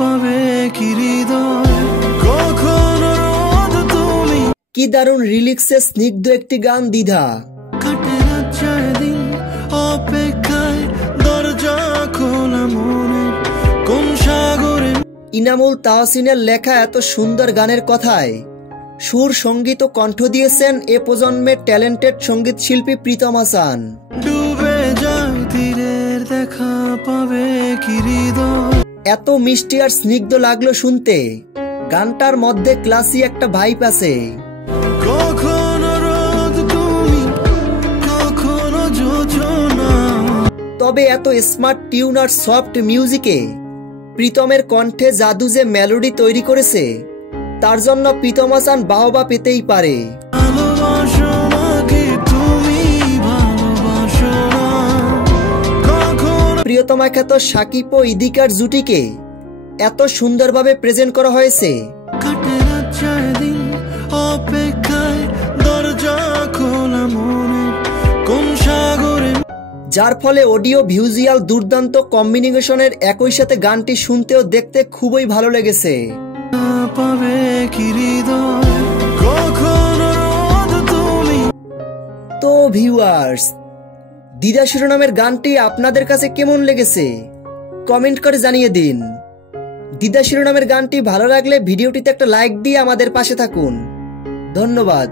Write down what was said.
পাবে কি হৃদয় কখনো রোদ তুমি। কি দারুণ রিলিক্সে স্নিগ্ধ একটি গান দ্বিধা। কাটে রাত যায় দিন অপেক্ষায় দরজা খোলা মনে কোন সাগরে। ইনামুল তাহসিনের লেখা এত সুন্দর গানের কথায় সুর সঙ্গীত ও কণ্ঠ দিয়েছেন এ প্রজন্মের ট্যালেন্টেড সঙ্গীত শিল্পী প্রীতম হাসান। ডুবে যায় তীরের দেখা পাবে কি হৃদয়। এত মিষ্টি আর স্নিগ্ধ লাগলো শুনতে। গানটার মধ্যে ক্লাসি একটা ভাইব আছে। কখনো রোদ তুমি কখনো যোজনা। তবে এত স্মার্ট টিউন আর সফট মিউজিকে প্রীতমের কণ্ঠে জাদু যে মেলোডি তৈরি করেছে তার জন্য প্রীতম হাসান বাহবা পেতেই পারে। ভালোবাসো নাকি তুমি ভালোবাসো না কখনো। প্রিয়তমা খ্যাত সাকিব ও ইদিকার জুটিকে এত সুন্দরভাবে প্রেজেন্ট করা হয়েছে। কাটে রাত যায় দিন অপেক্ষায় দরজা খোলা মনে কোন সাগরে। যার ফলে অডিও ভিজুয়াল দুর্দান্ত কম্বিনেশনের একই সাথে গানটি শুনতে ও দেখতে খুবই ভালো লেগেছে। পাবে কি হৃদয় কখনো রোদ তুমি। তো ভিউয়ার্স, দ্বিধা শিরোনামের গানটি আপনাদের কাছে কেমন লেগেছে কমেন্ট করে জানিয়ে দিন। দ্বিধা শিরোনামের গানটি ভালো লাগলে ভিডিওটিতে একটা লাইক দিয়ে আমাদের পাশে থাকুন। ধন্যবাদ।